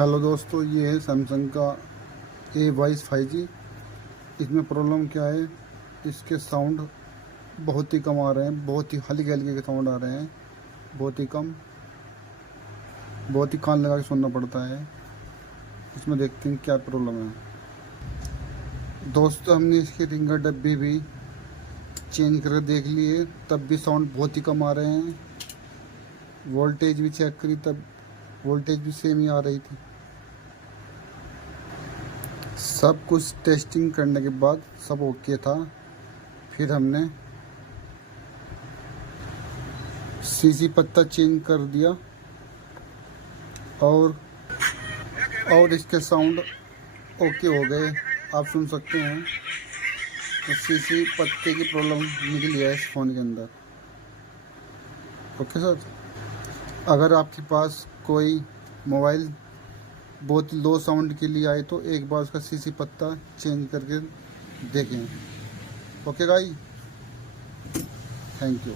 Hello दोस्तों, ये है सैमसंग का A22 5G। इसमें प्रॉब्लम क्या है, इसके साउंड बहुत ही कम आ रहे हैं, बहुत ही हल्के हल्के के साउंड आ रहे हैं, बहुत ही कम, बहुत ही कान लगा के सुनना पड़ता है। इसमें देखते हैं क्या प्रॉब्लम है। दोस्तों, हमने इसके रिंगर डब्बे भी चेंज करके देख लिए, तब भी साउंड बहुत ही कम आ रहे हैं। वोल्टेज भी चेक करी, तब वोल्टेज भी सेम ही आ रही थी। सब कुछ टेस्टिंग करने के बाद सब ओके था। फिर हमने सीसी पत्ता चेंज कर दिया और इसके साउंड ओके हो गए, आप सुन सकते हैं। तो सीसी पत्ते की प्रॉब्लम निकली है इस फ़ोन के अंदर। ओके सर, अगर आपके पास कोई मोबाइल बहुत लो साउंड के लिए आए तो एक बार उसका सीसी पत्ता चेंज करके देखें। Okay guys, thank you.